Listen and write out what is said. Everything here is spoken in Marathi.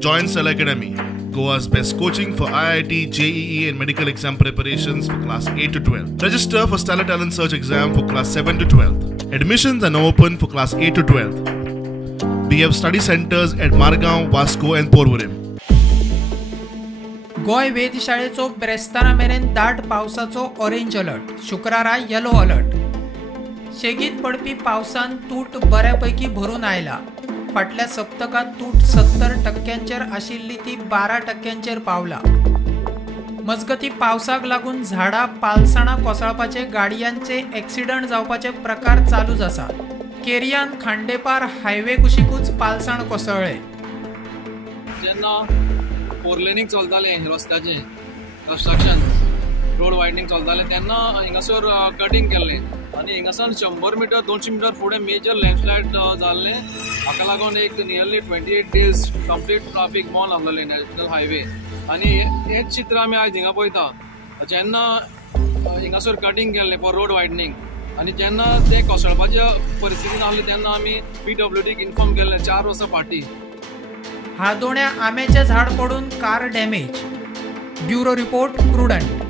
Join Cell Academy, Goa's best coaching for IIT, JEE and medical exam preparations for class 8 to 12. Register for Stellar Talent Search exam for class 7 to 12. Admissions are now open for class 8 to 12. We have study centers at Margao, Vasco and Porvorim. गोय वेधशाळेचो ब्रेस्तारा मेरेन दाट पावसाचो ऑरेंज अलर्ट, शुक्रारा येलो अलर्ट. शेगीत पडपी पावसान तूट बऱ्यापैकी भरून आयला. फाटल्या सप्तकात तूट 70% आशिल्ली ती 12% पावला. मजगती पावसाक लागून झाडां पालसणां कोसळपाचे, गाडयांचे एक्सिडंट जावपाचे प्रकार चालूच आसा. केरियान खांडेपार हायवे कुशीकूच पालसण कोसळ्ळे. फोर लेनींग चलताले रस्त्याचे कन्स्ट्रक्शन रोड वायडनींग चलताले तेन्ना हिंगासर कटिंग केल्लें आनी हिंगासान 100 मीटर 200 मीटर फुडें मेजर लँडस्लायड जाल्लें. हाका लागून एक नियरली 28 डेज कंप्लीट ट्राफीक बंद आसलेलें नॅशनल हायवे. आनी हेच चित्र आमी आयज हिंगा पळयता. जेन्ना हिंगासर कटिंग केल्लें फॉर रोड वायडनींग आनी जेन्ना ते कोसळपाच्या परिस्थितीन आसले तेन्ना आमी PWDक इन्फॉर्म केल्लें 4 वर्सां फाटीं. हादोण्या आंब्याचे झाड पडून car damage. Bureau report prudent.